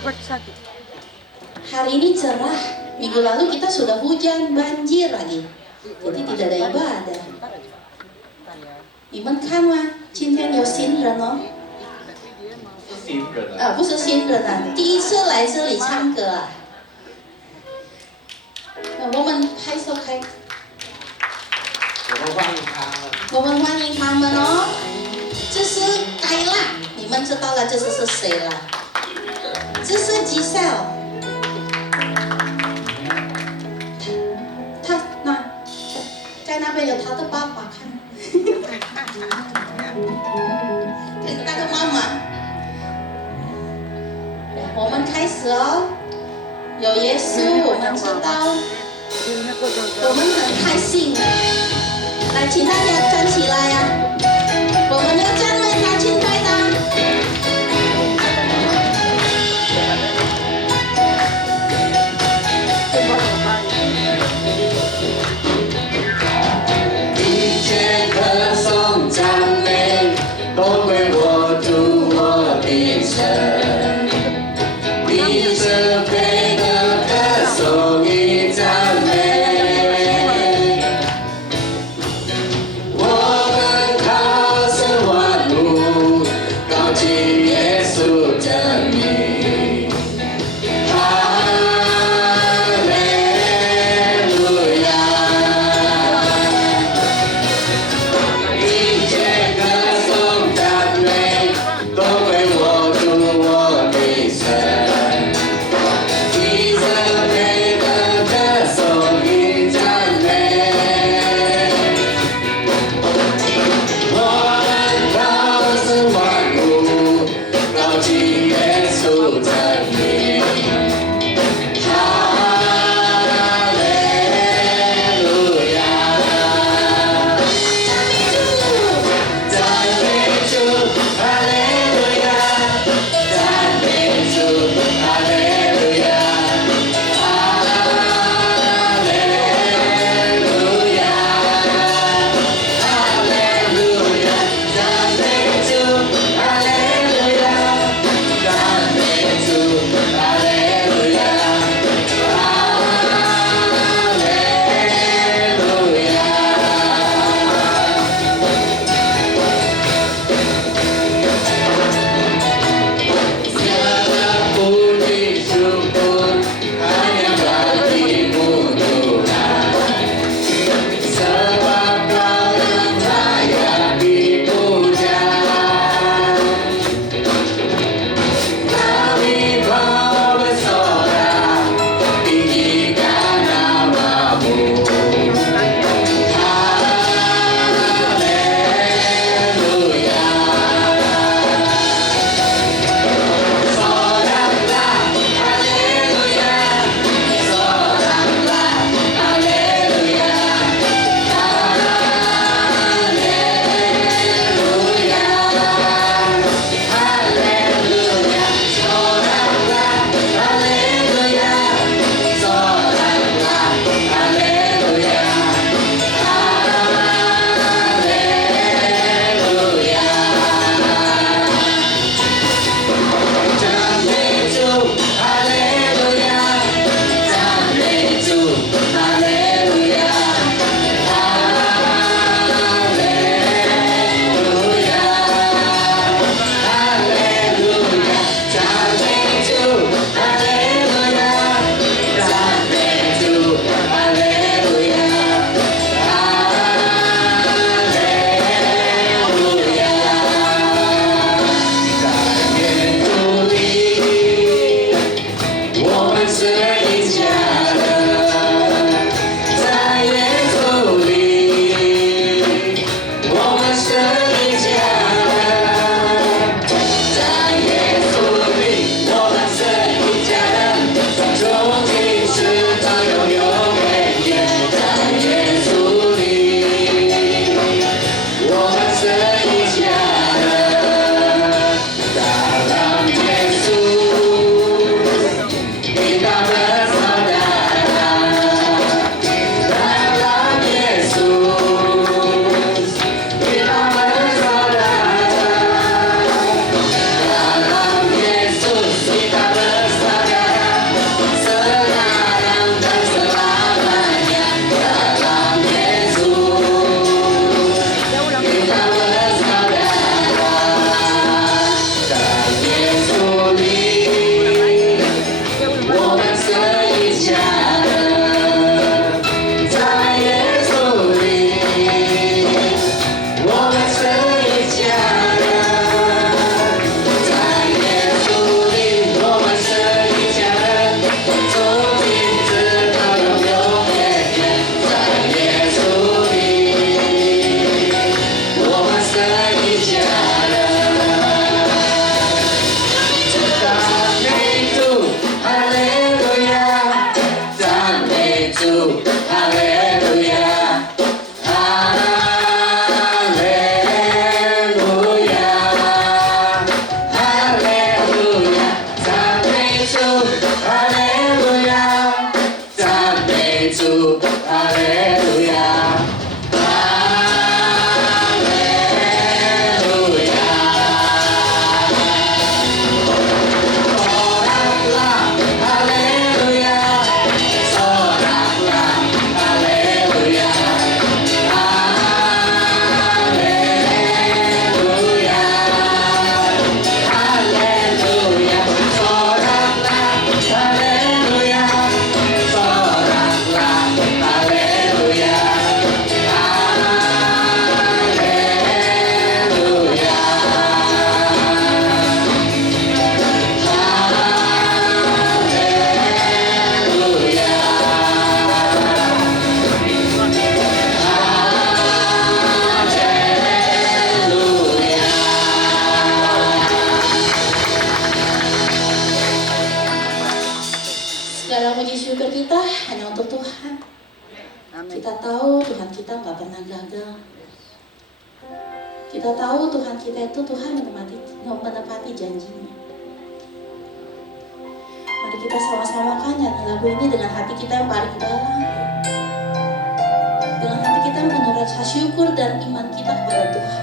Hari ini cerah, minggu lalu kita sudah hujan, banjir lagi. Jadi tidak ada ibadah. 你们看吗？今天有新人哦。新人啊，不是新人啊，第一次来这里唱歌啊。我们拍手开。我们欢迎他们哦。这是盖拉，你们知道了，这是谁了？这是吉少。他那在那边有他的爸爸看。那个妈妈。我们开始哦。有耶稣，我们知道，我们很开心。来，请大家站起来呀！我们要赞美他，敬拜他。一切歌颂赞美，都归我主我的神。你这配的歌颂与赞美，我们靠着万物，高举耶稣的名。哈利路亚！一切歌颂赞美，都归我主我的神。kita hanya untuk Tuhan. Kita tahu Tuhan kita nggak pernah gagal. Kita tahu Tuhan kita itu Tuhan menepati janjinya. Mari kita sama-sama kan nyanyi lagu ini dengan hati kita yang paling dalam. Dengan hati kita yang penuh rasa syukur dan iman kita kepada Tuhan.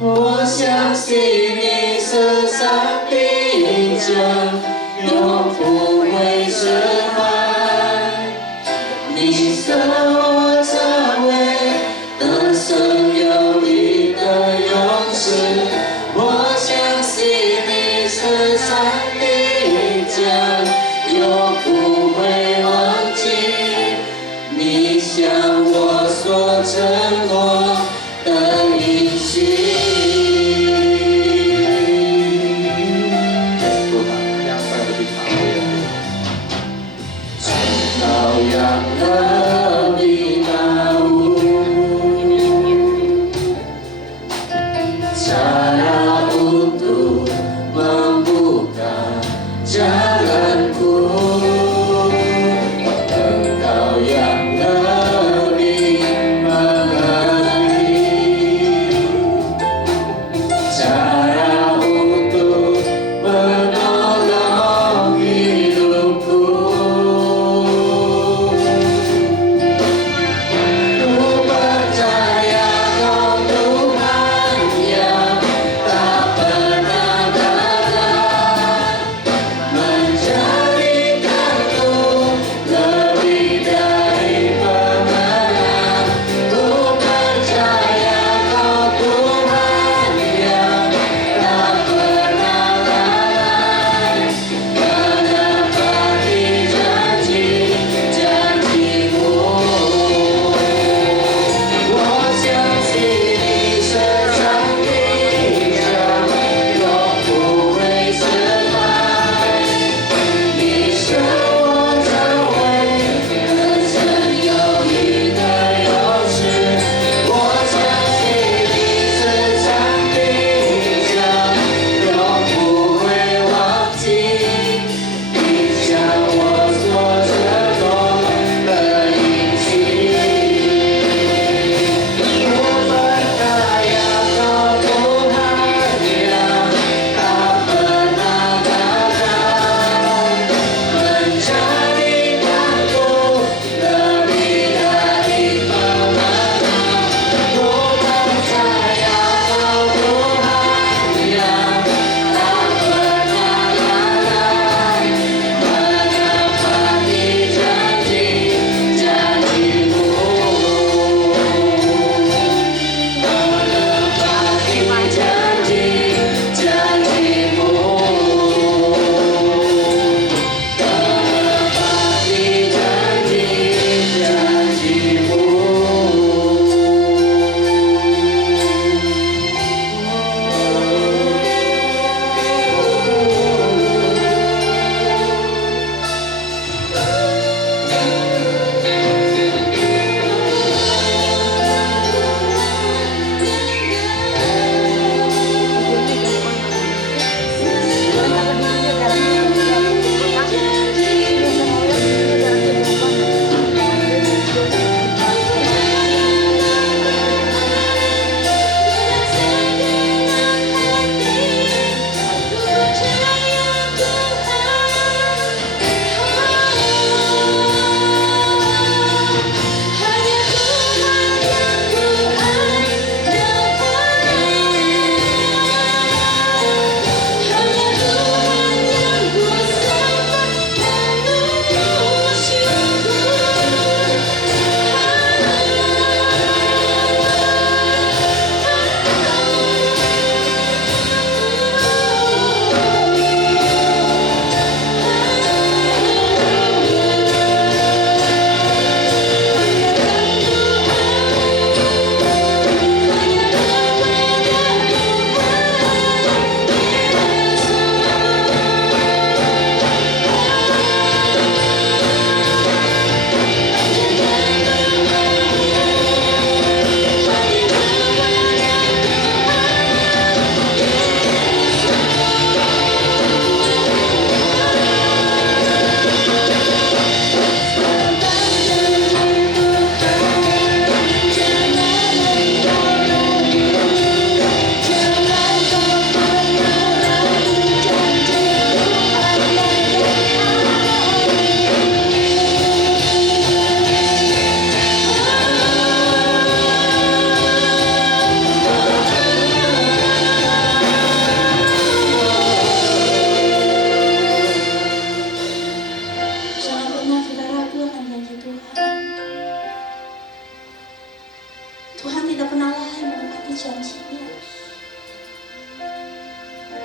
我相信你舍上的家，永不会失败。你舍我成为得胜有力的勇士。我相信你舍上的家，永不会忘记。你向我所承诺的应许。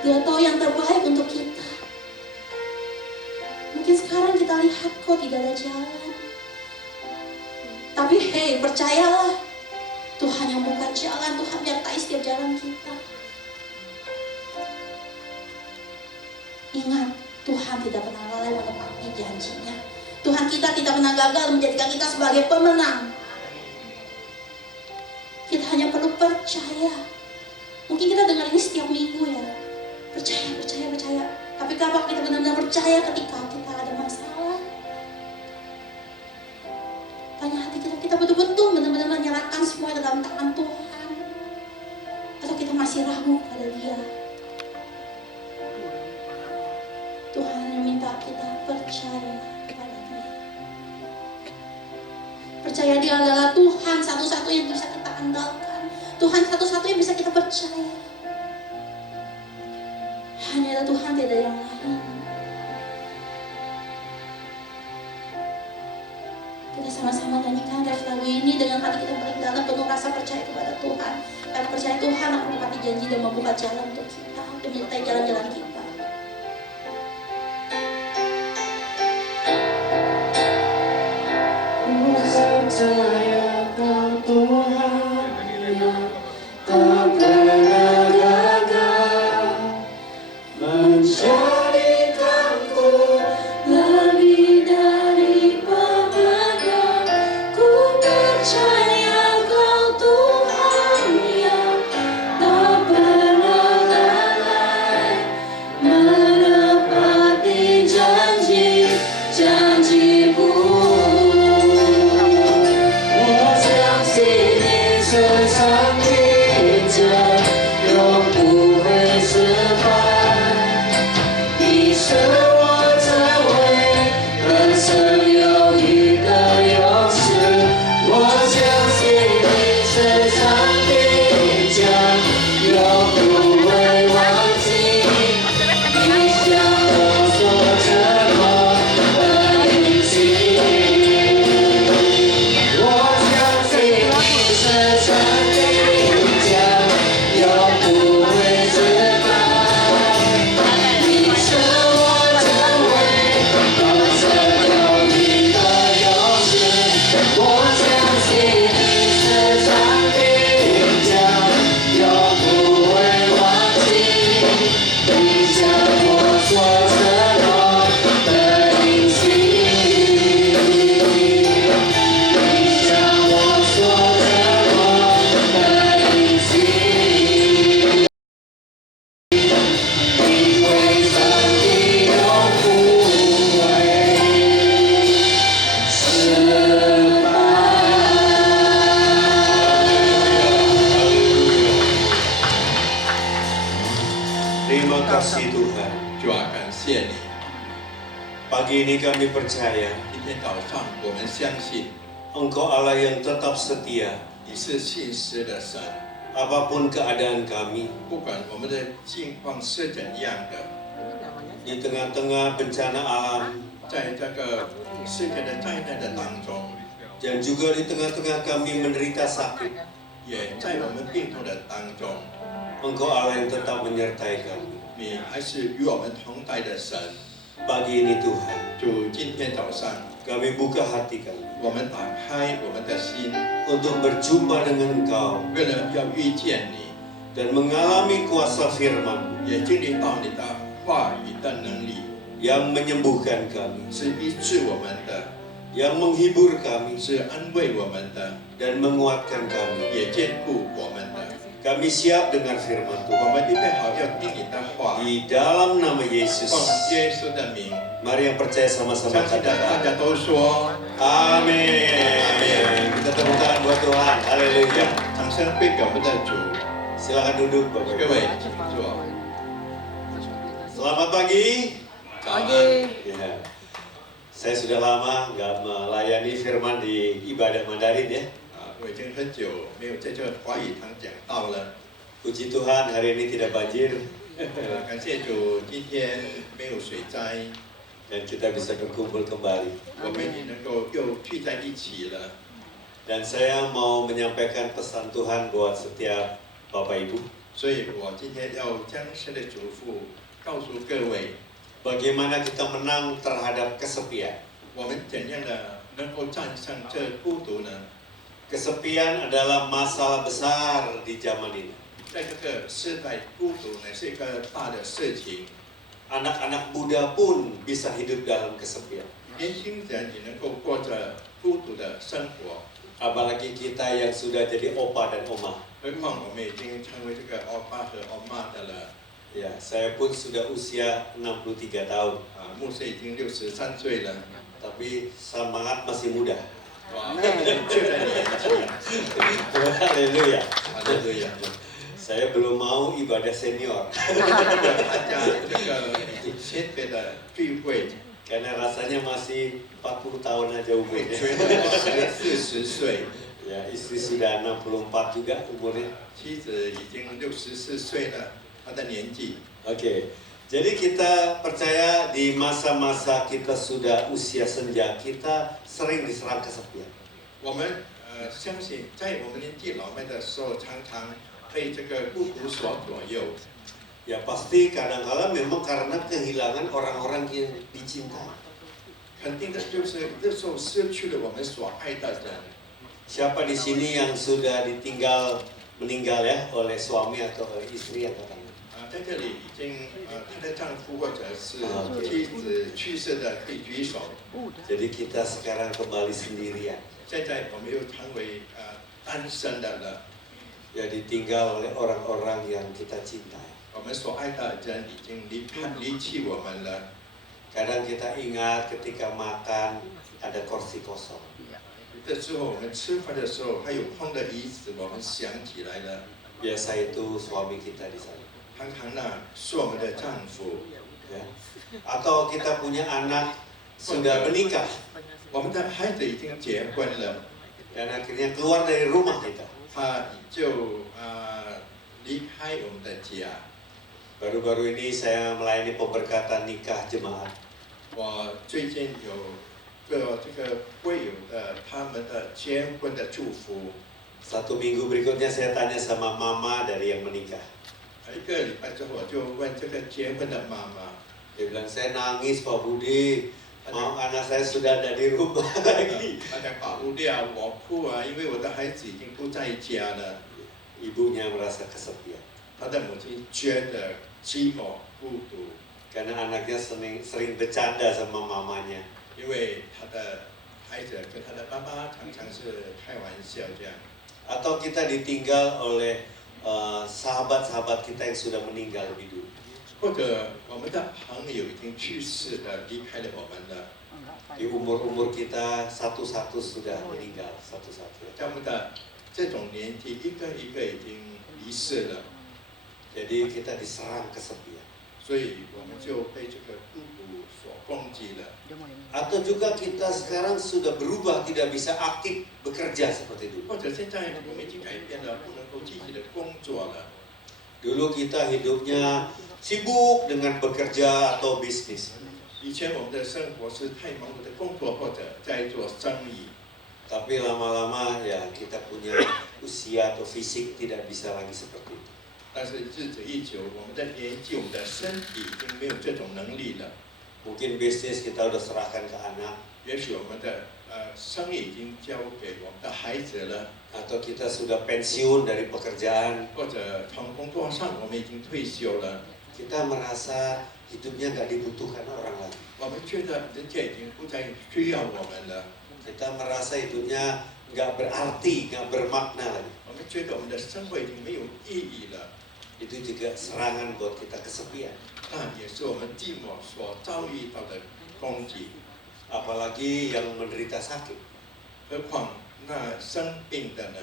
Dia tahu yang terbaik untuk kita. Mungkin sekarang kita lihat kok tidak ada jalan. Tapi hei, percayalah, Tuhan yang buka jalan, Tuhan menyertai setiap jalan kita. Ingat, Tuhan tidak pernah lalai menepati janjinya. Tuhan kita tidak pernah gagal menjadikan kita sebagai pemenang. Kita hanya perlu percaya. Mungkin kita dengar ini setiap minggu ya. Percaya, percaya, percaya. Tapi kapan kita benar-benar percaya ketika kita ada masalah? Tanya hati kita betul-betul benar-benar menyerahkan semua ke dalam tangan Tuhan. Atau kita masih ragu pada Dia? Tuhan hanya minta kita percaya kepada Dia. Percaya Dia adalah Tuhan satu-satunya yang bisa kita andalkan. Tuhan satu-satunya yang bisa kita percaya. Hanya ada Tuhan, tidak ada yang lain. Kita sama-sama nyanyikan ref lagu ini dengan hati kita paling dalam, penuh rasa percaya kepada Tuhan. Karena percaya Tuhan akan menepati janji dan membuka jalan untuk kita, untuk menyertai jalan-jalan kita. Percaya kau Tuhan yang tak pernah gagal menjadikanku lebih dari pemenang. Ku percaya kau Tuhan yang tak pernah lalai menepati janji-janji-Mu. 这场比赛永不会失败，你是我成为人生有意的勇士。我相信你这场比赛永不会忘记，你向我所承诺的应许。我相信你这场比赛永不会失败，你是我成为人生有意的勇士。我相信你这场比赛永不会忘记，你向我所承诺的应许。你向我所承诺的应许，因为上帝永不会失败。 Terima kasih Tuhan. 主啊，感谢你， Pagi ini kami percaya 今天早上我们相信 Engkau Allah yang tetap setia. 你是信实的神， Apapun keadaan kami, 不管我们的境况是怎样的， di tengah-tengah bencana alam 在这个世界的灾难的当中， dan juga di tengah-tengah kami menderita sakit, 也在我们病痛的当中， Engkau Allah yang tetap menyertai kami. 你还是与我们同在的神。 Pagi ini Tuhan, 主，今天早上 kami buka hati kami 我们打开我们的心， untuk berjumpa dengan Engkau 为了要遇见你， dan mengalami kuasa firman 也经历到你的话语的能力， yang menyembuhkan kami, 是医治我们的， yang menghibur kami 是安慰我们的， dan menguatkan kami. 也坚固我们的。 Kami siap dengar firman 我 Tuhan. 们预备好要听你的话， Di dalam nama Yesus. 奉耶稣的名， Mari yang percaya sama-sama 相信的大 katakan 家都说 Amin. Kita tepuk tangan buat Tuhan. Haleluya. 掌声归给我们的主。 Silakan duduk Bapak 各 Ibu. 位请坐。 Selamat pagi. 早安。 Ya. Saya sudah lama nggak melayani firman di ibadah Mandarin ya. 我已经很久没有在这华语堂讲道了。 Puji Tuhan hari ini tidak banjir 感谢主，今天没有水灾， dan kita bisa berkumpul kembali. 我们也能够又聚在一起了。 Dan saya mau menyampaikan pesan Tuhan buat setiap Bapak Ibu. 所以我今天要将神的嘱咐告诉各位， Bagaimana kita menang terhadap kesepian? 我们怎样的能够战胜这孤独呢？ Kesepian adalah masalah besar di zaman ini. 在这个时代，孤独呢是一个大的事情。 Anak-anak muda pun bisa hidup dalam kesepian. 年轻人也能够过着孤独的生活， Apalagi kita yang sudah jadi opa dan oma. 何况我们已经成为这个欧巴和欧妈的了。 Ya, saya pun sudah usia 63 tahun, 牧师已经63岁了， tapi semangat masih muda. 哇，明确的年纪， Haleluya. 哈利路亚！ Saya belum mau ibadah senior 参加这个先辈的聚会， karena rasanya masih 40 tahun aja 会 umurnya. 觉得40岁， Ya, istri sudah 64 juga umurnya. 妻子已经64岁了，她的年纪。 Oke, jadi kita percaya di masa-masa kita sudah usia senja, kita sering diserang kesepian. 我们相信，在我们年纪老迈的时候，常常被这个孤独所左右。 Ya pasti kadang-kala memang karena kehilangan orang-orang yang dicintai. 肯定的就是这时候失去了我们所爱的人。 Siapa di sini yang sudah meninggal ya oleh suami atau oleh istri atau kan? 在这里已经她的丈夫或者是妻子去世的，可以举手。 Jadi kita sekarang kembali sendirian. 现在我们又成为单身的了， Ya ditinggal oleh orang-orang yang kita cintai. 我们所爱的人已经离弃我们了。 Kadang kita ingat ketika makan ada kursi kosong. 这时候我们吃饭的时候还有空的椅子，我们想起来了。 Biasa itu suami kita di sana. 常常呢是我们的丈夫， Ya. Atau kita punya anak sudah menikah 我们的孩子已经结婚了， dan akhirnya keluar dari rumah kita. 他就离开我们的家。 Baru-baru ini saya melayani pemberkatan nikah jemaat. 我最近有这个会友的他们的结婚的祝福。 Satu minggu berikutnya saya tanya sama mama dari yang menikah. 一个礼拜之后，我就问这个结婚的妈妈， Dia bilang, saya nangis Pak Budi, mau anak saya sudah ada di rumah lagi. 她讲保护掉我哭啊，因为我的孩子已经不在家了。 Ibunya merasa kesepian. 她的母亲觉得寂寞孤独， Karena anaknya sering bercanda sama mamanya. 因为她的孩子跟她的爸爸常常是开玩笑这样。 Atau kita ditinggal oleh sahabat-sahabat kita yang sudah meninggal lebih dulu. 或者我们的朋友已经去世了，离开了我们了。 Di umur-umur kita satu-satu sudah meninggal, satu-satu. 在我们的这种年纪，一个一个已经离世了， Jadi kita diserang kesepian. 所以我们就被这个孤独所攻击了。 Atau juga kita sekarang sudah berubah, tidak bisa aktif bekerja seperti dulu. 或者现在我们已经改变了，不能够积极的工作了。 Dulu kita hidupnya sibuk dengan bekerja atau bisnis. 以前我们的生活是太忙碌的工作或者在做生意， Tapi lama-lama ya kita punya usia atau fisik tidak bisa lagi seperti itu. 但是日子一久，我们的年纪、我们的身体已经没有这种能力了。 Mungkin bisnis kita udah serahkan ke anak, 也许我们的生意已经交给我们的孩子了， atau kita sudah pensiun dari pekerjaan. 或者从工作上我们已经退休了， Kita merasa hidupnya nggak dibutuhkan orang lagi. 我们觉得人家已经不再需要我们了， Kita merasa hidupnya nggak berarti, nggak bermakna lagi. 我们觉得我们的生活已经没有意义了。 Itu juga serangan buat kita kesepian. 那也是我们寂寞所遭遇到的攻击。 Apalagi yang menderita sakit. 何况那生病的呢？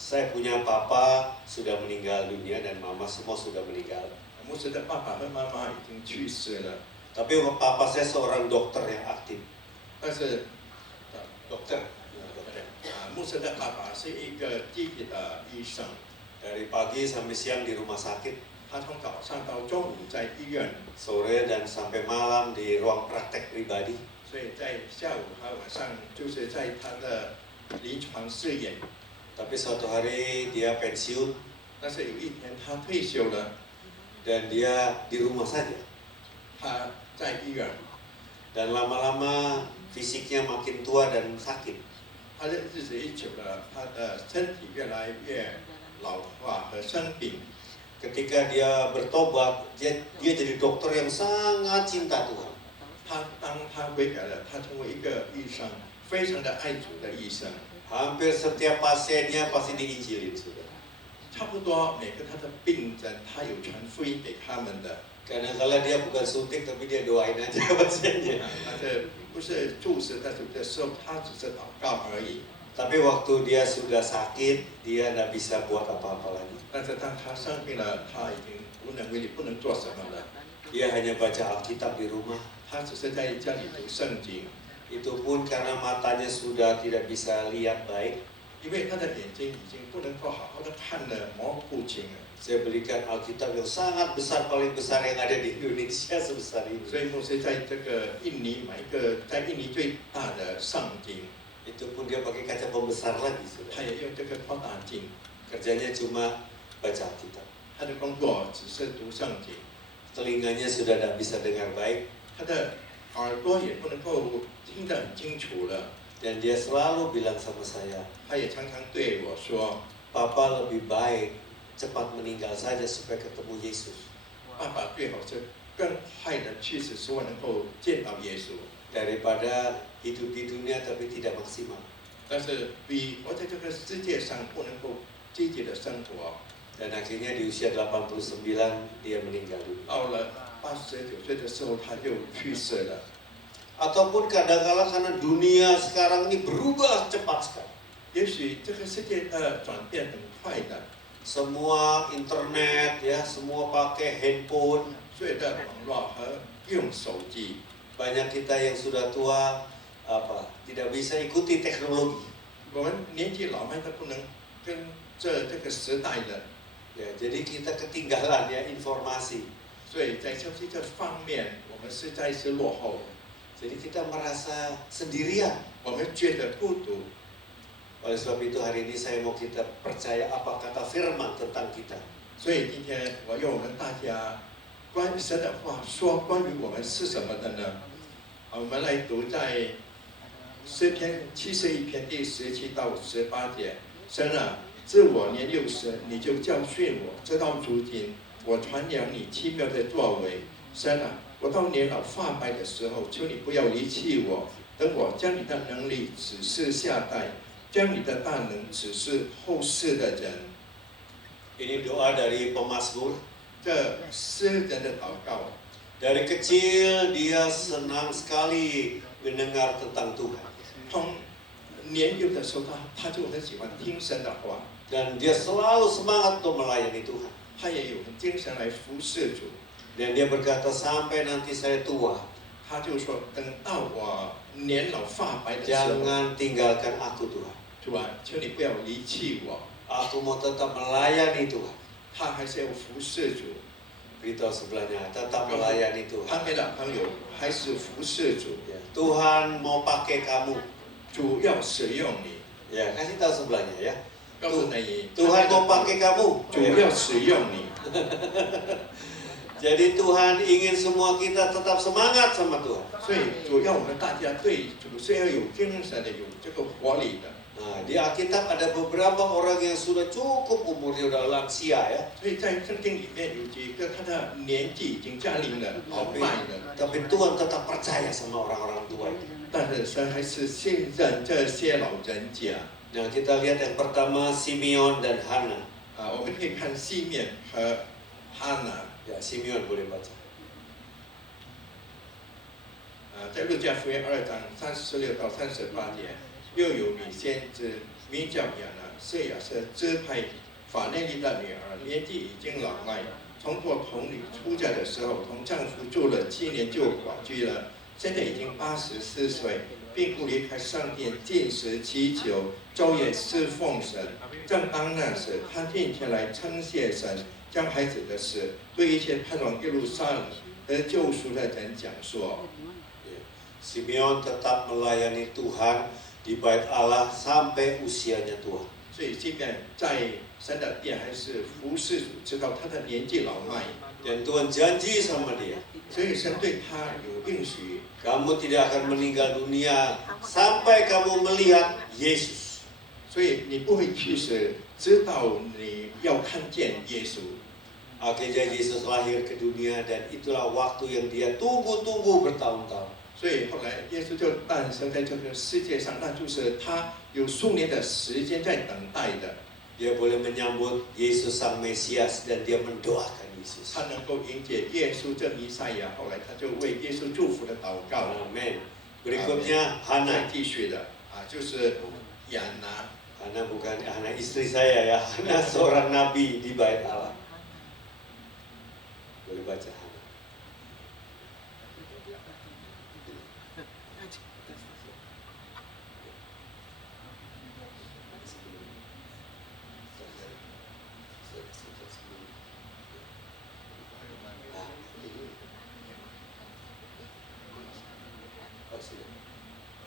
Saya punya papa sudah meninggal dunia dan mama semua sudah meninggal. 牧师的爸爸和妈妈已经去世了， Tapi papa saya seorang dokter yang aktif. 但是 Dokter. 牧师的爸爸是一个积极的医生， Dari pagi sampai siang di rumah sakit, 他从早上到中午在医院， sore dan sampai malam di ruang praktek pribadi. 所以在下午和晚上就是在他的临床试验。 Tapi suatu hari dia pensiun, 但是有一天他退休了， dan dia di rumah saja. 他在医院， Dan lama-lama fisiknya makin tua dan sakit. 他的日子一久了，他的身体越来越老化和生病。 Ketika dia bertobat, dia jadi dokter yang sangat cinta Tuhan. 当他悔改了，他成为一个医生，非常的爱主的医生。 Hampir setiap pasiennya pasti diinjilin, saudara. 差不多每个他的病症，他有传福音给他们的。 Kadang-kala dia bukan suntik tapi dia doain aja pasiennya. 这不是注射，但是有的时候他只是祷告而已。 Tapi waktu dia sudah sakit, dia tidak bisa buat apa-apa lagi. 但是当他生病了，他已经无能为力，不能做什么了。 Dia hanya baca Alkitab di rumah. 他只是在家里读圣经， Itu pun karena matanya sudah tidak bisa lihat baik. 因为他的眼睛已经不能够好好的看得模糊不清了。 Saya belikan Alkitab yang sangat besar, paling besar yang ada di Indonesia sebesar 所 ini. 以牧师在这个印尼买一个在印尼最大的上经， Itu pun dia pakai kaca pembesar lagi, 他 saudara. 也用这个扩大镜。 Kerjanya cuma baca Alkitab. 他的工作只是读圣经， Telinganya sudah tidak bisa dengar baik. 他的耳朵也不能够听得很清楚了。 Dan dia selalu bilang sama saya, 他也常常对我说 Papa lebih baik cepat meninggal saja supaya ketemu Yesus. 爸爸最好是更快的去世，使我能够见到耶稣。 Daripada hidup di dunia tapi tidak maksimal. 但是比活在这个世界上不能够积极的生活。 Dan akhirnya di usia 89 dia meninggal dunia. 到了89岁的时候，他就去世了。 Ataupun kadang-kala karena dunia sekarang ini berubah cepat sekali. 也许这个世界的转变很快的， Semua internet ya, semua pakai handphone. 所有的网络和用手机， Banyak kita yang sudah tua tidak bisa ikuti teknologi. 我们年纪老迈的不能跟着这个时代的， Ya, jadi kita ketinggalan ya informasi. 所以在消息这方面，我们实在是落后。 Jadi kita merasa sendirian. 我们觉得孤独， Oleh sebab itu hari ini saya mau kita percaya apa kata firman tentang kita. 所以今天我要我们大家关于神的话说，关于我们是什么的呢？我们来读在诗篇71篇第17到18节。神啊，自我年60，你就教训我，直到如今，我传扬你奇妙的作为。神啊，我到年老发白的时候，求你不要离弃我，等我将你的能力指示下代，将你的大能指示后世的人。 Ini doa dari pemazmur. 这诗人的祷告， Dari kecil dia senang sekali mendengar tentang Tuhan. 从年幼的时候，他就很喜欢听神的话， Dan dia selalu semangat untuk melayani Tuhan. 他也有很精神来服侍主。 Dan dia berkata sampai nanti saya tua, 他就说，等到我年老发白的时候， jangan tinggalkan aku Tuhan. 主啊，求你不要离弃我。 Aku mau tetap melayani Tuhan. 他还是要服侍主， Beritahu sebelahnya, tetap melayani Tuhan. 旁边的朋友还是服侍主。 Ya, Tuhan mau pakai kamu. 主要使用你， Ya, kasih tahu sebelahnya ya. 告诉你， Tuhan mau pakai kamu. 主要使用你。 Jadi Tuhan ingin semua kita tetap semangat sama Tuhan. 所以主要我们大家对主是要有精神的，有这个活力的。 Nah, di Alkitab ada beberapa orang yang sudah cukup umurnya udah lansia ya. 所以在圣经里面有几个他的年纪已经驾临了，老迈的， Tapi Tuhan tetap percaya sama orang-orang tua itu. 但是神还是信任这些老人家。 Nah, kita lihat yang pertama Simeon dan Hana. 我们可以看西面和哈拿。 Ya, Simeon boleh baca. 在路加福音2章36到38节，又有女先知名叫亚拿，是亚瑟支派法内利的女儿，年纪已经老迈，从过童女出嫁的时候，同丈夫住了7年就寡居了，现在已经84岁，并不离开上殿进食祈求，昼夜侍奉神。正当那时，她进前来称谢神，将孩子的事对一切盼望耶路撒冷得救赎的人讲说。 Simeon tetap melayani Tuhan di bait Allah sampai usianya tua. 所以，即便在神的殿还是服侍主，直到他的年纪老迈。 Dan Tuhan janji sama dia, 所以神对他有应许， kamu tidak akan meninggal dunia sampai kamu melihat Yesus. 所以你不会去世，直到你要看见耶稣。 Akhirnya Yesus lahir ke dunia dan itulah waktu yang dia tunggu-tunggu bertahun-tahun. 所以后来耶稣就诞生在这个世界上，那就是他有数年的时间在等待的。 Dia boleh menyambut Yesus Sang Mesias dan dia mendoakan Yesus. 他能够迎接耶稣这弥赛亚，后来他就为耶稣祝福的祷告。 Amin. Berikutnya Hana. 继续的就是亚拿。 Hana bukan Hana istri saya ya. Hana seorang nabi di Bait Allah. Boleh baca Hana.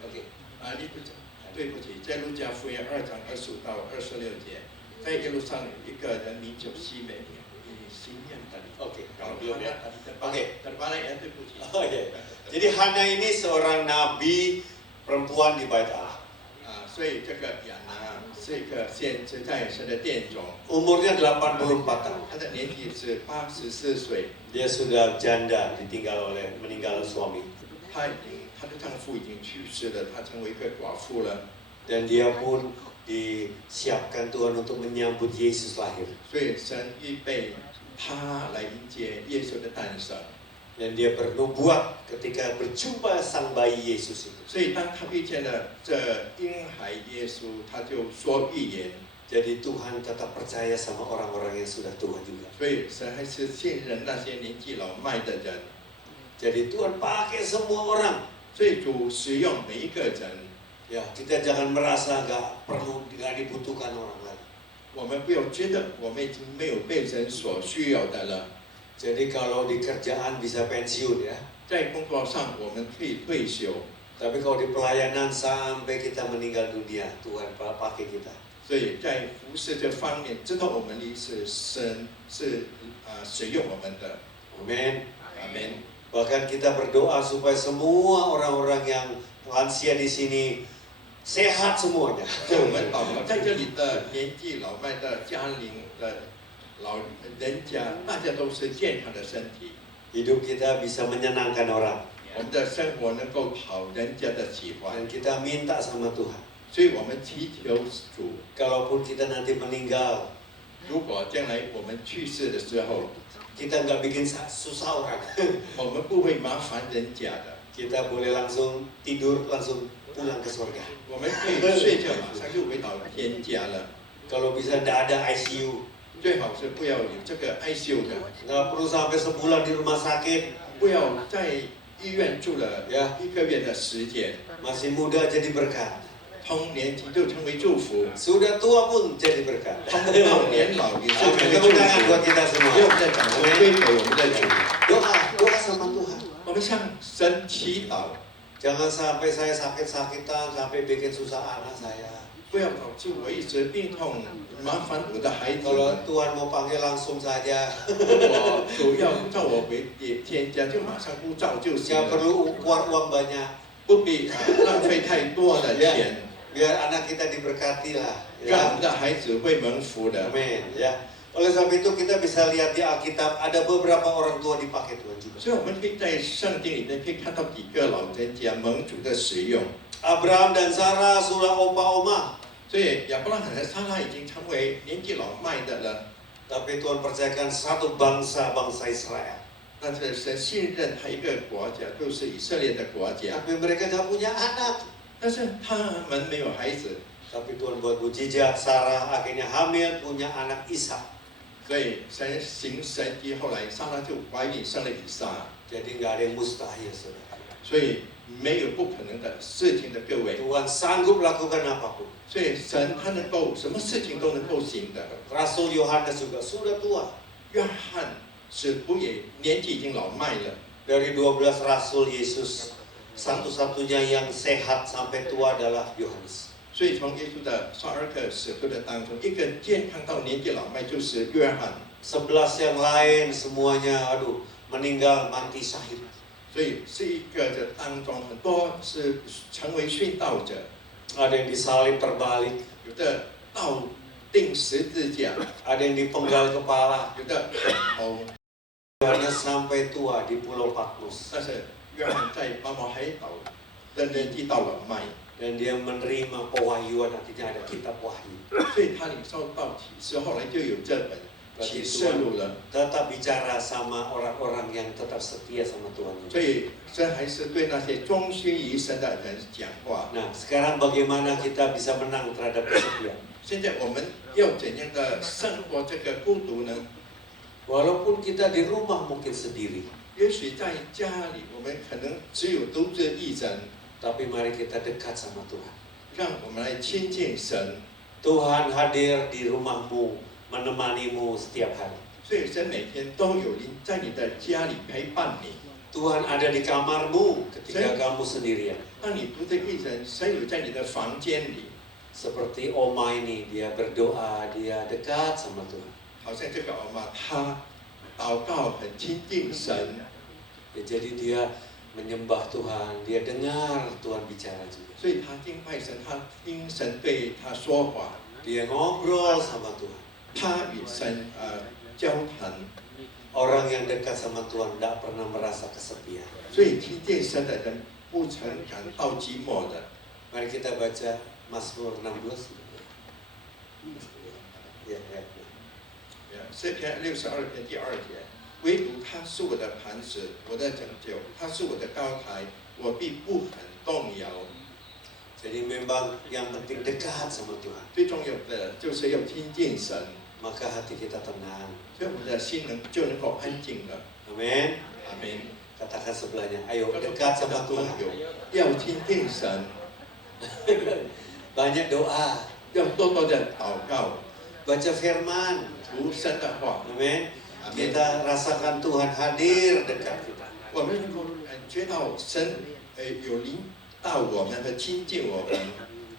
Oke. 对不起，在路加福音2章25到26节，在耶路撒冷一个人名叫西美尼，西面的。 Oke. kalau Belum ya. terbalik ya, 对不起。 Oh iya. Jadi Hana ini seorang nabi perempuan di Bait Allah. 所以这个亚拿是一个先知，在神的殿中， Umurnya 84 tahun. 他的年纪是84岁， Dia sudah janda meninggal suami. 她的丈夫已经去世了，她成为一个寡妇了。 Dan dia pun disiapkan Tuhan untuk menyambut Yesus lahir. 所以神预备她来迎接耶稣的诞生。 Dan dia bernubuat ketika berjumpa sang bayi Yesus itu. 所以当她遇见了这婴孩耶稣，她就说预言。 Jadi Tuhan tetap percaya sama orang-orang yang sudah tua juga. 所以神还是信任那些年纪老迈的人。 Jadi Tuhan pakai semua orang. 所以主使用每一个人。 Ya, kita jangan merasa nggak dibutuhkan orang lain. 我们不要觉得我们已经没有被人所需要的了。 Jadi kalau di kerjaan bisa pensiun ya. 在工作上我们可以退休， Tapi kalau di pelayanan sampai kita meninggal dunia, Tuhan pakai kita. 所以在服侍这方面，知道我们离世，神是使用我们的。 Amin. 阿门。 Bahkan kita berdoa supaya semua orang-orang yang lansia di sini sehat semuanya. 所以我们祷告，在这里的年纪老迈的家庭的老人家，大家都是健康的身体， Hidup kita bisa menyenangkan orang. 我们的生活能够讨人家的喜欢， Dan kita minta sama Tuhan. 所以我们祈求主， Kalaupun kita nanti meninggal, 如果将来我们去世的时候， kita nggak bikin susah orang. 我们不会麻烦人家的， Kita boleh langsung tidur, langsung pulang ke surga. 我们可以睡觉马上就回到天家了。 Kalau bisa nggak ada ICU, 最好是不要有这个 ICU 的， nggak perlu sampai sebulan di rumah sakit. 不要在医院住了1个月的时间， Masih muda jadi berkat. 从年轻就成为祝福， Sudah tua pun jadi berkat. 到年老也是成 Amin. 为祝 Tepuk tangan buat 福。 kita semua. 所以我们在讲，我们归给我们的主， Doa sama Tuhan. 我们向神祈祷， Jangan sampai saya sakit-sakitan sampai bikin susah anak saya. 不要导致我一直病痛，麻烦我的孩子 Kalau 们。 Tuhan mau panggil langsung saja. 我主要叫我回天家，就马上呼召就行 Nggak 了， perlu keluar uang banyak. 不必浪费太多的钱， Biar anak kita diberkati lah. 让我 Ya. 们的孩子会蒙福的。 Amin. Ya. Oleh sebab itu kita bisa lihat di Alkitab ada beberapa orang tua dipakai Tuhan juga. 所以我们可以在圣经里面可以看到几个老人家蒙主的使用。 Abraham dan Sarah sudah opa-oma. 所以亚伯拉罕和撒拉已经成为年纪老迈的了， Tapi Tuhan percayakan satu bangsa Israel. 但是神信任他一个国家，就是以色列的国家， Tapi mereka gak punya anak. 但是他们没有孩子， Tapi Tuhan buat mujizat, Sarah akhirnya hamil punya anak Ishak. 所以神行神迹，后来撒拉就怀孕生了以撒， Jadi nggak ada yang mustahil, saudara. 所以没有不可能的事情的各位， Tuhan sanggup lakukan apapun. 所以神他能够什么事情都能够行的。 Rasul Yohanes juga sudah tua. 约翰使徒也年纪已经老迈了， Dari 12 Rasul Yesus, satu-satunya yang sehat sampai tua adalah Yohanes. 所以从耶稣的12个使徒的当中，一个健康到年纪老迈就是约翰。 11 yang lain semuanya aduh meninggal mati syahid. 所以是一个的当中，很多是成为殉道者， Ada yang disalib terbalik, 有的倒钉十字架， ada yang dipenggal kepala. 有的砍头。 Yohanes sampai tua di Pulau Patmos 但是约翰在巴摩海岛的年纪到了迈， dan dia menerima pewahyuan, artinya ada kitab wahyu. 所以他领受到启示，后来就有这本启示录了。 Tetap bicara sama orang-orang yang tetap setia sama Tuhan. 所以这还是对那些忠心于神的人讲话。 Nah, sekarang bagaimana kita bisa menang terhadap kesedihan? 现在我们要怎样的生活这个孤独呢？ Walaupun kita di rumah mungkin sendiri, 也许在家里，我们可能只有独自一人， tapi mari kita dekat sama Tuhan. 让我们来亲近神。 Tuhan hadir di rumahmu, menemanimu setiap hari. 所以神每天都有灵在你的家里陪伴你。 Tuhan ada di kamarmu ketika kamu sendirian. 当你独自一人，神有在你的房间里。 Seperti Oma ini, dia berdoa, dia dekat sama Tuhan. 好像这个欧妈，她祷告很亲近神， Ya, jadi dia menyembah Tuhan, dia dengar Tuhan bicara juga. 所以她敬拜神，她听神对她说话， Dia ngobrol sama Tuhan. 她与神交谈。 Orang yang dekat sama Tuhan tidak pernah merasa kesepian. 所以亲近神的人不曾感到寂寞的。 Mari kita baca Mazmur 16. Ya, ya. 诗篇62篇第2节，唯独他是我的磐石，我的拯救，他是我的高台，我必不很动摇。 Jadi memang yang penting dekat sama Tuhan. 最重要的就是要亲近神， Maka hati kita tenang. 所以我们的心就能够安静了。 Amin. 阿门。 Katakan sebelahnya, ayo dekat sama 朋 Tuhan. 友要亲近神， Banyak doa, 要多多的祷告， baca firman. 读神的话。 Amin. Amin. Kita rasakan Tuhan hadir dekat kita. 我们能够觉到神有领导我们和亲近我们。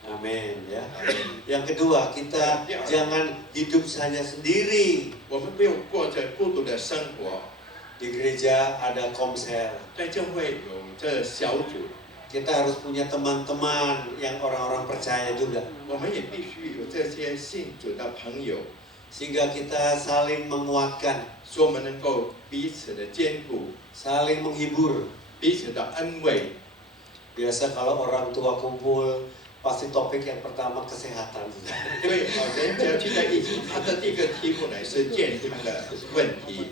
Amin ya. 阿门。 Yang kedua, kita jangan hidup hanya sendiri. 我们不要过着孤独的生活。 Di gereja ada komsel. 在教会有这小组， Kita harus punya teman-teman yang orang-orang percaya juga. 我们也必须有这些信主的朋友， Sehingga kita saling menguatkan, 使我们能够彼此的兼顾， saling menghibur. 彼此的安慰。 Biasa kalau orang tua kumpul, pasti topik yang pertama kesehatan. 因为人家聚在一起，他的第一个题目乃是健康的问题。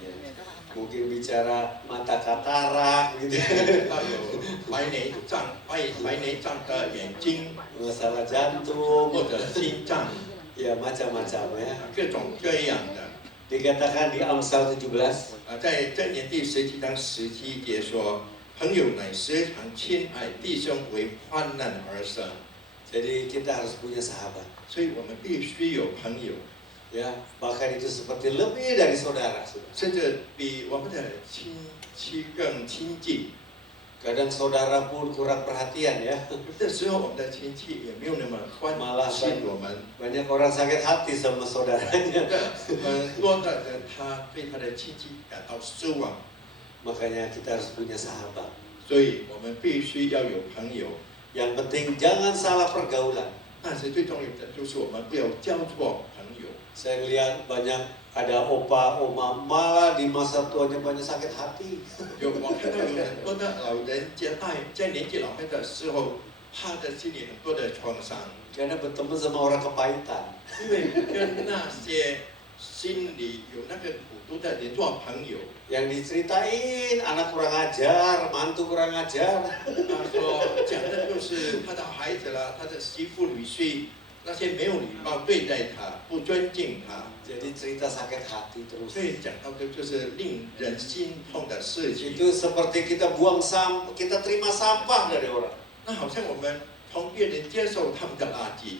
Mungkin bicara mata katarak gitu. 到有白内障的眼睛， Masalah jantung, 或者心脏， ya macam-macam ya. 各种各样的。 Dikatakan di Amsal 17, 在箴言第17章17节说：“朋友乃时常亲爱，弟兄为患难而生。” jadi kita harus punya sahabat. 所以我们必须有朋友， Ya, bahkan itu seperti lebih dari saudara. 甚至比我们的亲戚更亲近。 Kadang saudara pun kurang perhatian ya. 有的时候我们的亲戚也没有那么关 Malah 心我们。 banyak orang sakit hati sama saudaranya. 很多的人他对他的亲戚感到失望， Makanya kita harus punya sahabat. 所以我们必须要有朋友。 Yang penting jangan salah pergaulan. 但是最重要的就是我们不要交错朋友。 Saya lihat banyak ada opa, oma, malah di masa tuanya banyak sakit hati. 我看到有很多的老人家在年纪老迈的时候，他的心里很多的创伤， Karena bertemu sama orang kepahitan. 因为跟那些心里有那个苦毒的人做朋友。 Yang diceritain anak kurang ajar, mantu kurang ajar. 他说讲的就是他的孩子啦，他的媳妇女婿那些没有礼貌对待他，不尊敬他， Jadi cerita sakit hati terus. 所以讲到的就是令人心痛的事情。 Itu seperti kita buang sampah, kita terima sampah dari orang. 那好像我们从别人接受他们的垃圾。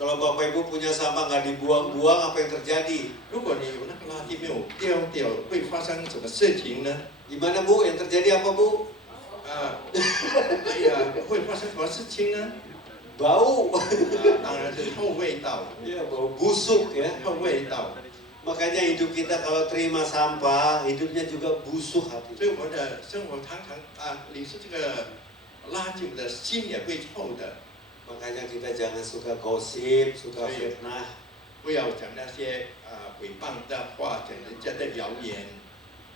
Kalau Bapak Ibu punya sampah nggak dibuang-buang, apa yang terjadi? 如果你有那个垃圾没有丢掉，会发生什么事情呢？ Gimana Bu? Yang terjadi apa Bu? 哎呀，会发生什么事情呢？ bau. 当然是臭味道， Ya, bau busuk ya. 臭味道。 Makanya hidup kita kalau terima sampah, hidupnya juga busuk hati. 所以我们的生活常常你是这个垃圾，我们的心也会臭的。 Makanya kita jangan suka gosip, suka fitnah. 不要讲那些诽谤的话，讲人家的谣言。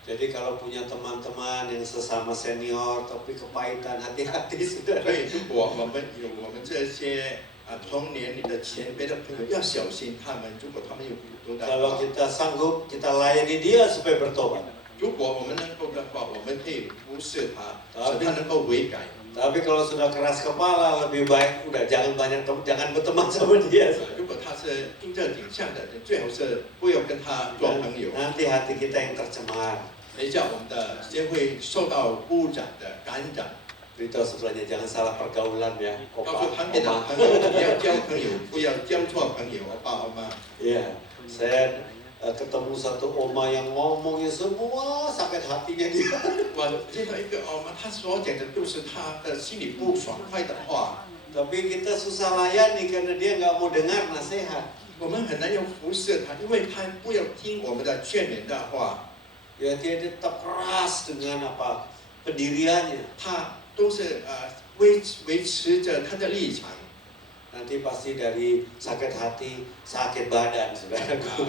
Jadi kalau punya teman-teman yang sesama senior tapi kepahitan, hati-hati 所 saudara. 以如果我们有我们这些同年龄的前辈的朋友，要小心他们。如果他们有很多的 Kalau kita sanggup, kita layani dia supaya bertobat. 如果我们能够的话，我们可以忽视他，使他能够悔改。 Tapi kalau sudah keras kepala, lebih baik udah jangan berteman sama dia. 如果他是硬着顶向的人，最好是不要跟他做朋友。 Nanti hati kita yang tercemar. 等一下，我们的心会受到污染的感染。 Beritahu sebelahnya jangan salah pergaulan ya. 告诉旁边的朋友，你要交朋友，不要交错朋友，欧巴欧妈。 Iya, saya ketemu satu oma yang ngomongnya semua sakit hatinya dia. 我见到一个欧妈，她所讲的都是她的心里不爽快的话， Tapi kita susah layani karena dia nggak mau dengar nasihat. 我们很难要忽视她，因为她不要听我们的劝勉的话， Ya dia tetap keras dengan pendiriannya. 她都是维持着她的立场。 Nanti pasti dari sakit hati, sakit badan, saudaraku.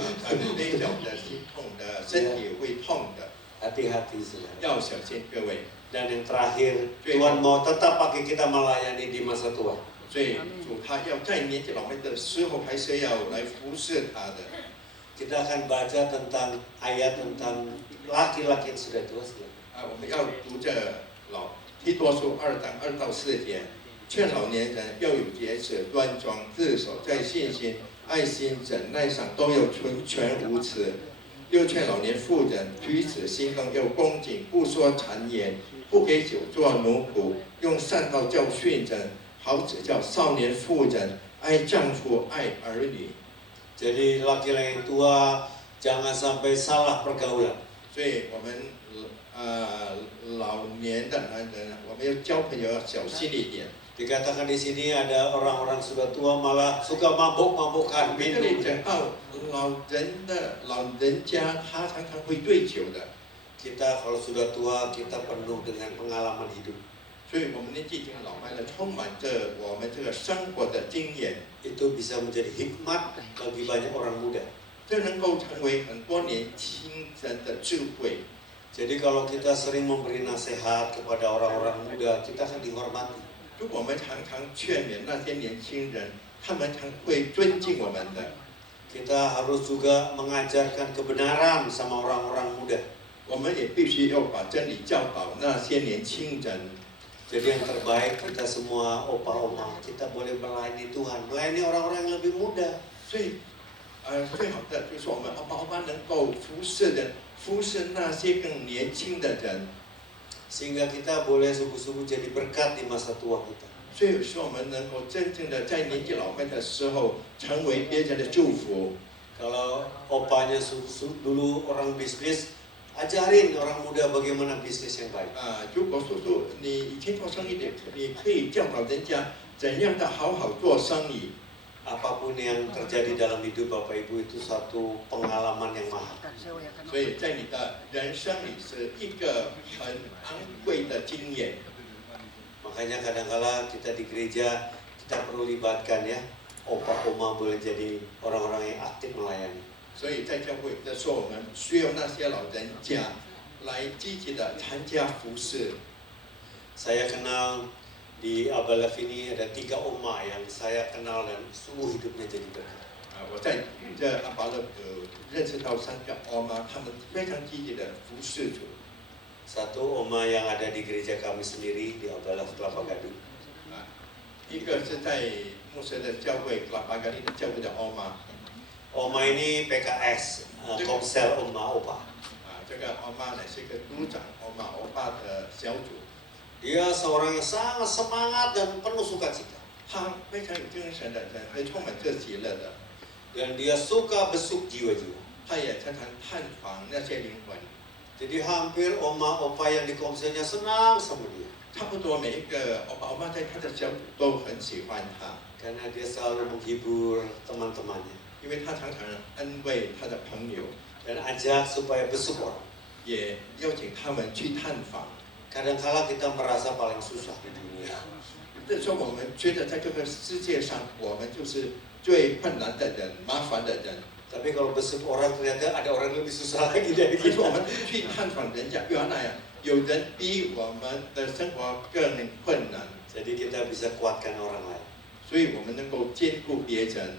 内脚的心痛的，身体会痛的， Hati-hati, saudara. 要小心各位。 Dan yang terakhir, Tuhan mau tetap pakai kita melayani di masa tua. 所以主他要在年纪老迈的时候，还是要来服侍他的。 Kita akan baca tentang ayat tentang laki-laki yang sudah tua. 我们要读这提多书2章2到4节，劝老年人要有节制、端庄、自守，在信心、爱心、忍耐上都要纯全无疵。又劝老年妇人举止行动要恭敬，不说谗言，不给酒做奴仆，用善道教训人，好指教少年妇人爱丈夫、爱儿女。 Jadi laki-laki tua jangan sampai salah pergaulan. 所以我们老年的男人，我们要交朋友要小心一点。 Dikatakan di sini ada orang-orang sudah tua malah suka mabuk-mabukan 这里 minum. 讲到老人家，他常常会醉酒的， Kita kalau sudah tua kita penuh dengan pengalaman hidup. 所以我们年纪已经老迈了，充满着我们这个生活的经验， Itu bisa menjadi hikmat bagi banyak orang muda. 这能够成为很多年轻人的智慧。 Jadi kalau kita sering memberi nasihat kepada orang-orang muda, kita akan dihormati. 如果我们常常劝勉那些年轻人，他们常会尊敬我们的。 Kita harus juga mengajarkan kebenaran sama orang-orang muda. 我们也必须要把真理教导那些年轻人。 Jadi yang terbaik kita semua opa-oma, kita boleh melayani Tuhan, melayani orang-orang yang lebih muda. 所以，最好的就是我们欧巴能够服侍那些更年轻的人。 Sehingga kita boleh sungguh-sungguh jadi berkat di masa tua kita. 所以有时候我们能够真正的在年纪老迈的时候，成为别人的祝福。 Kalau opanya dulu orang bisnis, ajarin orang muda bagaimana bisnis yang baik. 如果叔叔你以前做生意的，你可以教导人家怎样的好好做生意。 Apapun yang terjadi dalam hidup Bapak Ibu itu satu pengalaman yang mahal. 所以在你的人生里是一个很昂贵的经验。 Makanya kadang-kala kita di gereja kita perlu libatkan ya, opa-oma boleh jadi orang-orang yang aktif melayani. 所以在教会的时候，我们需要那些老人家来积极的参加服侍。 Saya kenal di Abalaf ini ada 3 oma yang saya kenal dan sungguh hidupnya jadi berkat. 我在这阿巴勒认识到3个欧妈，他们非常积极的服侍主。 Satu oma yang ada di gereja kami sendiri di Abalaf Kelapa Gading. 一个是在牧师的教会拉巴嘎利的教会的欧妈。 Oma ini PKS, Komsel Oma Opa. 这个欧妈呢是一个督长欧妈欧巴的小组。 Dia seorang yang sangat semangat dan penuh sukacita. 他非常有精神的人，会充满着喜乐的。 Dan dia suka besuk jiwa-jiwa. 他也常常探访那些灵魂。Jadi hampir oma opa yang di komselnya senang sama dia. 差不多每一个欧巴欧妈在他的小组都很喜欢他， Karena dia selalu menghibur teman-temannya 因为他常常安慰他的朋友， dan ajak supaya besuk orang. 也邀请他们去探访。 Kadang-kala kita merasa paling susah di dunia. 这时候我们觉得在这个世界上，我们就是最困难的人、麻烦的人。 Tapi kalau besuk orang ternyata ada orang lebih susah lagi dari 可是我 kita. 们去探访人家，原来有人比我们的生活更困难， Jadi kita bisa kuatkan orang lain. 所以我们能够兼顾别人。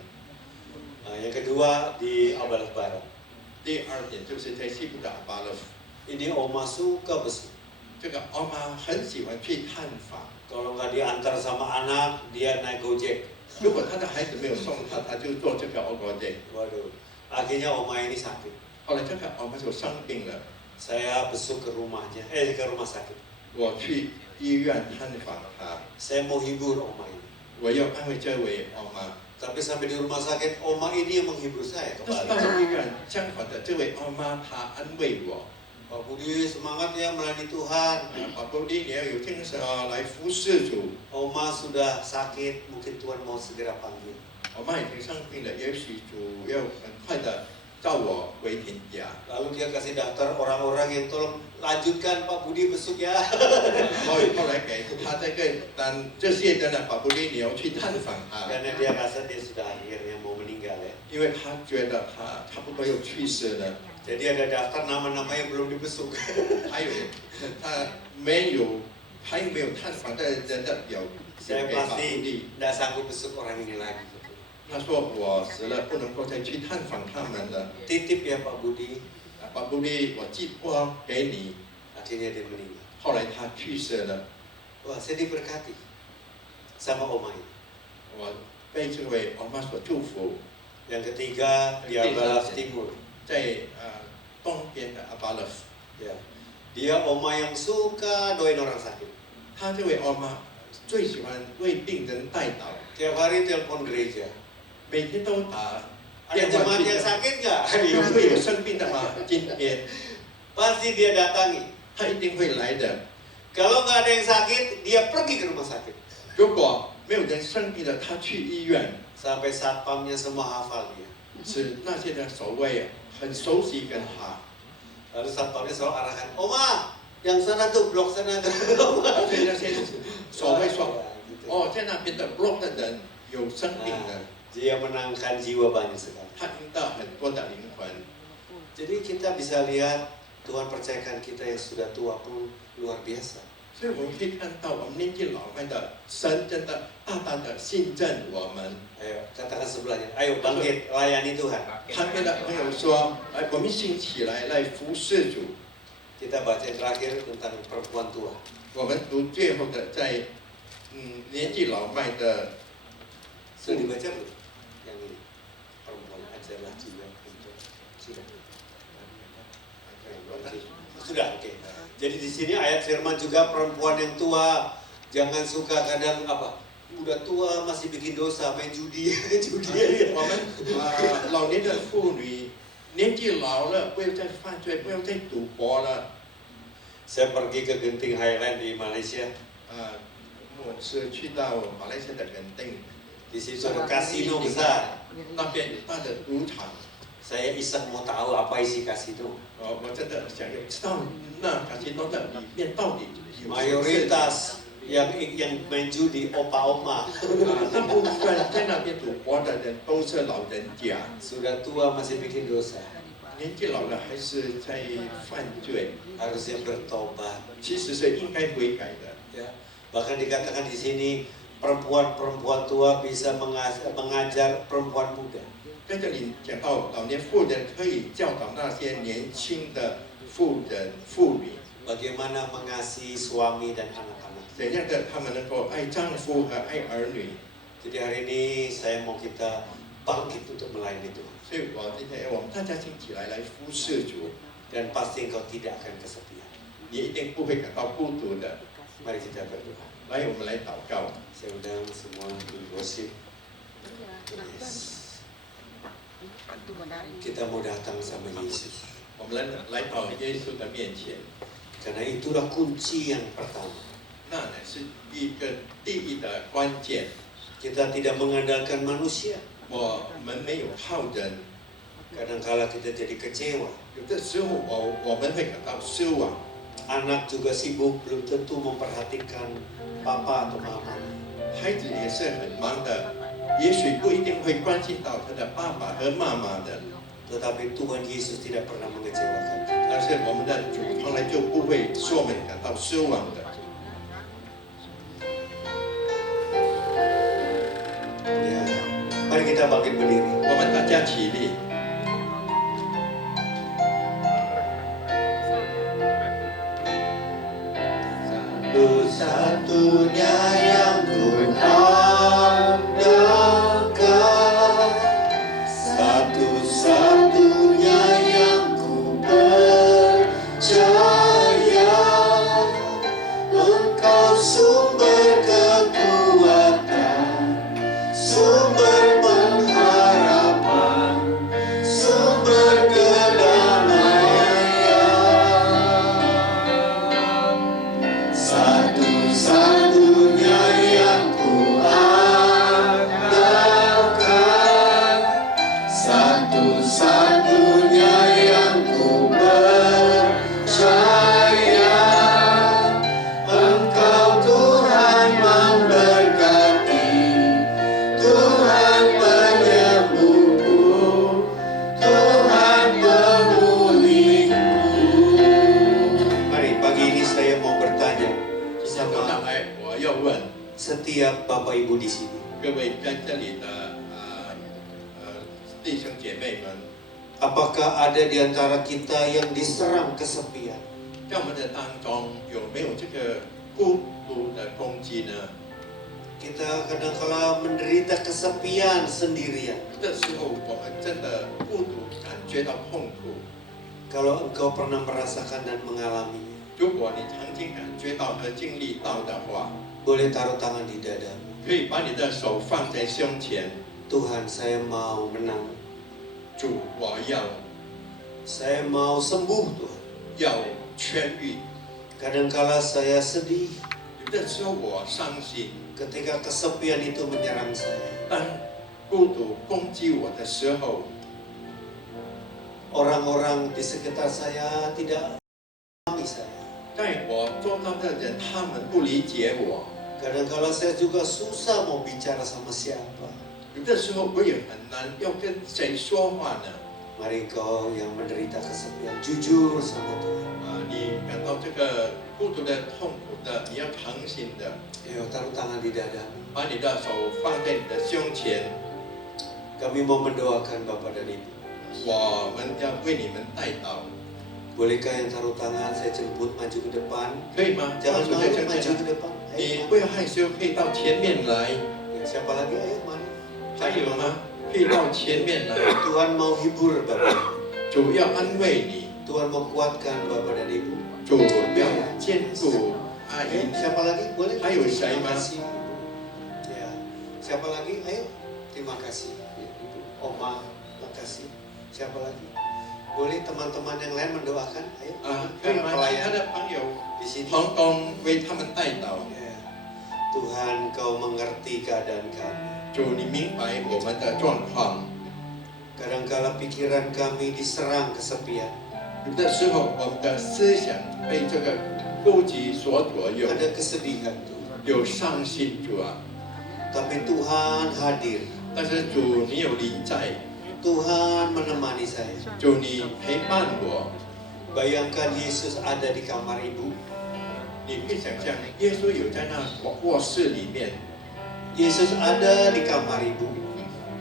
Yang kedua di Abalat Barat. 第二点就是在西部的阿巴勒夫， Ini oma suka besuk. 这个欧妈很喜欢去探访。 Kalau nggak diantar sama anak, dia naik gojek. 如果他的孩子没有送他，他就做这个欧国队。 Waduh, akhirnya oma ini sakit. 后来这个欧妈就生病了， Saya besuk ke rumahnya, ke rumah sakit. 我去医院探访他， Saya mau hibur oma ini. 我要安慰这位欧妈。 Tapi sampai di rumah sakit, oma ini yang menghibur saya 但是到 kembali. 了医院，相反的，这位欧妈她安慰我。 Pak Budi semangat ya melayani Tuhan. 宝宝，你要有精神来服侍主。 Oma sudah sakit, mungkin Tuhan mau segera panggil. 我妈已经生病了，也许主要很快的召我回天家。 Lalu dia kasih daftar orang-orang yang tolong lanjutkan Pak Budi besuk ya. 后来给他这个这些人呢，宝宝，你要去探访他， Karena dia rasa dia sudah akhirnya mau meninggal ya. 因为他觉得他差不多要去世了。 Jadi ada daftar nama-nama yang belum dibesuk. 还有他没有还没有探访的人的表， Saya 给宝宝 pasti 力。 tidak sanggup besuk orang ini lagi. 他说我死了，不能够再去探访他们了。 Titip ya Pak Budi. 宝宝力，我寄托给你。 Akhirnya dia meninggal. 后来他去世了， Wah, saya diberkati sama oma ini. 我被这位欧妈所祝福。 Yang ketiga di Abalat Timur. 在东边的阿巴勒夫， Ya. Dia oma yang suka doain orang sakit. 他这位欧妈最喜欢为病人代祷， Tiap hari telepon gereja. 每天都打 Ada 电话 jemaat 去 yang 的。 sakit nggak? 有会有生病的吗？今天 Pasti dia datangi. 他一定会来的。 Kalau nggak ada yang sakit, dia pergi ke rumah sakit. 如果没有人生病了，他去医院， Sampai satpamnya semua hafal dia. 是那些的守卫很熟悉跟他。 Lalu satpamnya selalu arahkan, Oma, yang sana tuh, blok sana tuh. 所以那些守卫说 Ya, gitu.：“ 哦，在那边的 block 的人有生病 Nah, 的， dia menangkan jiwa banyak sekali. 他赢到很多的灵魂。” Jadi kita bisa lihat Tuhan percayakan kita yang sudah tua pun luar biasa. 所以我们可以看到，我们年纪老迈的神真的大大的信任我们。 Ayo katakan sebelahnya, ayo bangkit layani Tuhan. 旁边的朋友说：“来，我们兴起来，来服侍主。 Kita baca yang terakhir tentang perempuan tua. ”我们读最后的在年纪老迈的 Sudah dibaca belum? Yang ini perempuan ajarlah jiwa untuk sudah. Sudah, oke. Jadi di sini ayat firman juga perempuan yang tua jangan suka kadang apa? Udah tua masih bikin dosa main judi, judi. 我们老年的妇女年纪老了，不要再犯罪，不要再赌博了。 Saya pergi ke Genting Highland di Malaysia. 我是去到马来西亚的垦丁， Di situ ada kasino besar. 那边有大的赌场。 Saya iseng mau tahu apa isi kasino. 我真的想要知道那卡西诺的里面到底有什么。 Mayoritas yang main judi opa-oma. 大部分在那边赌博的人都是老人家， Sudah tua masih bikin dosa. 年纪老了还是在犯罪， Harusnya bertobat. 其实是应该悔改的。 Ya. Bahkan dikatakan di sini perempuan-perempuan tua bisa mengajar perempuan muda. 在这里讲到老年妇人可以教导那些年轻的妇人妇女， Bagaimana mengasihi suami dan anak-anak. 怎样的他们能够爱丈夫和爱儿女。 Jadi hari ini saya mau kita bangkit untuk melayani Tuhan. 所以今天我们大家兴起来来服侍主， Dan pasti engkau tidak akan kesepian. 你一定不会感到孤独的。 Mari kita berdoa. 来，我们来祷告。 Saya undang semua worship. Yes. Kita mau datang sama Yesus. 我们来到耶稣的面前， Karena itulah kunci yang pertama. 那呢是一个第一的关键。 Kita tidak mengandalkan manusia. 我们没有靠人， Kadangkala kita jadi kecewa. 有的时候我们会感到失望。 Anak juga sibuk, belum tentu memperhatikan papa atau mama. 孩子也是很忙的，也许不一定会关心到他的爸爸和妈妈的， Tetapi Tuhan Yesus tidak pernah mengecewakan kita. 但是我们的主从来就不会使我们感到失望的。 Ya. Mari kita bangkit berdiri. 我们大家起立。 Satu-satunya yang ku andalkan, satu-satunya yang ku percaya, Engkau sumber kekuatan, sumber pengharapan, sumber satu-satunya yang ku andalkan, satu-satunya yang ku percaya, Engkau Tuhan memberkati, Tuhan penyembuhku, Tuhan pemulihku. Mari pagi ini saya mau bertanya 接下来我要问 setiap Bapak Ibu di sini, 各位在这里的弟兄姐妹们， apakah ada di antara kita yang diserang kesepian? 在我们的当中有没有这个孤独的攻击呢？ Kita kadang-kala menderita kesepian sendirian. 这时候我们真的孤独，感觉到痛苦。 Kalau engkau pernah merasakan dan mengalaminya, 如果你曾经感觉到和经历到的话， boleh taruh tangan di dadamu. 可以把你的手放在胸前。 Tuhan, saya mau menang. 主，我要 Saya mau sembuh, Tuhan. 要痊愈。 Kadangkala saya sedih 有的时候我伤心， ketika kesepian itu menyerang saya. 当孤独攻击我的时候， Orang-orang di sekitar saya tidak memahami saya. 在我周遭的人，他们不理解我。 Kadangkala saya juga susah mau bicara sama siapa. 有的时候我也很难要跟谁说话呢？ Mari kau yang menderita kesepian, jujur sama Tuhan. 你感到这个孤独的、痛苦的，你要诚心的， Ayo taruh tangan di dada. 把你的手放在你的胸前。 Kami mau mendoakan Bapak dan Ibu. 我们要为你们带祷， Bolehkah yang taruh tangan saya jemput maju ke depan? 可以吗？ Jangan 放手在 malu 胸 maju 前 ke，depan. 你 Ayo, 不要害羞，可以到前面来。 ya, siapa lagi? Ayo mari. 还有吗？可以到前面来。 Tuhan mau hibur Bapak. 主要安慰你， Tuhan mau kuatkan Bapak dan Ibu. 主要坚固阿 Ayo, 姨。 siapa lagi? Boleh? Ayo, Terima saya, Mas. kasih. Ya, siapa lagi? Ayo, terima kasih. Ibu, Oma, makasih. Siapa lagi? Boleh teman-teman yang lain mendoakan? Ayo, 可以吗？其他 pelayan 的朋友 di sini. 同工为他们带祷。 Ya. Tuhan, Kau mengerti keadaan kami. 主，你明白我们的状况。 Kadangkala pikiran kami diserang kesepian. 有的时候，我们的思想被这个孤寂所左右， Ada kesedihan Tuhan. 有伤心，主啊。 Tapi Tuhan hadir. 但是主，你有临在， Tuhan menemani saya. 主你陪伴我。 Bayangkan Yesus ada di kamar ibu. 你可以想象，耶稣有在那卧室里面， Yesus ada di kamar ibu.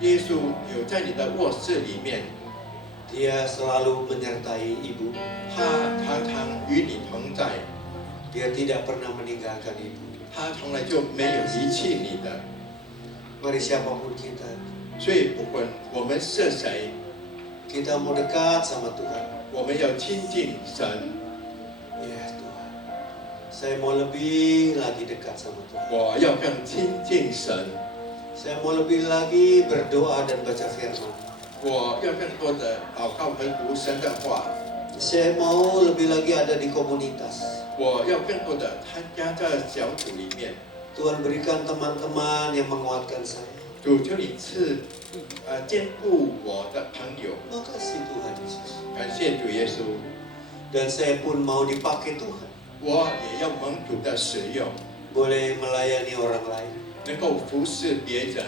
耶稣有在你的卧室里面， Dia selalu menyertai ibu. 他常常与你同在， Dia tidak pernah meninggalkan ibu. 他从来就没有遗弃你的。 Mari siapapun kita, 所以不管我们是谁， kita mau dekat sama Tuhan. 我们要亲近神。 Ya Tuhan, saya mau lebih lagi dekat sama Tuhan. 我要更亲近神， Saya mau lebih lagi berdoa dan baca firman. 我要更多的祷告和读神的话。Saya mau lebih lagi ada di komunitas. 我要更多的参加在小组里面。 Tuhan berikan teman-teman yang menguatkan saya. 主求你赐坚固我的朋友， Makasih Tuhan Yesus. 感谢主耶稣， Dan saya pun mau dipakai Tuhan. 我也要蒙主的使用， Boleh melayani orang lain. 能够服侍别人。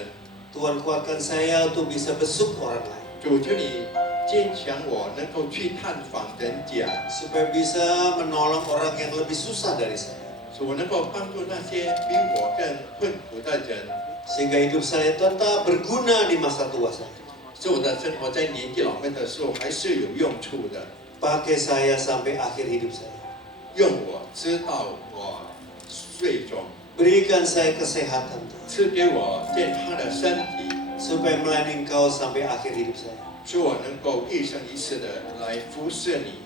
Tuhan kuatkan saya untuk bisa besuk orang lain. 主求你坚强我，能够去探访人家， Supaya bisa menolong orang yang lebih susah dari saya. 使我能够帮助那些比我更困苦的人， Sehingga hidup saya tetap berguna di masa tua saya. 使我的生活在年纪老迈的时候还是有用处的。 Pakai saya sampai akhir hidup saya. 用我直到我最终， Berikan saya kesehatan Tuhan. 赐给我健康的身体， Supaya melayani Engkau sampai akhir hidup saya. 使我能够一生一世的来服侍你。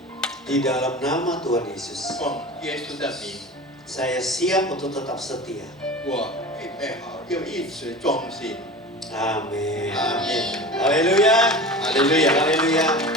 Di dalam nama Tuhan Yesus. 奉耶稣的名， Saya siap untuk tetap setia. 我预备好，又一直忠心。 Amin. 阿门。 Haleluya. 哈利路亚。 Haleluya.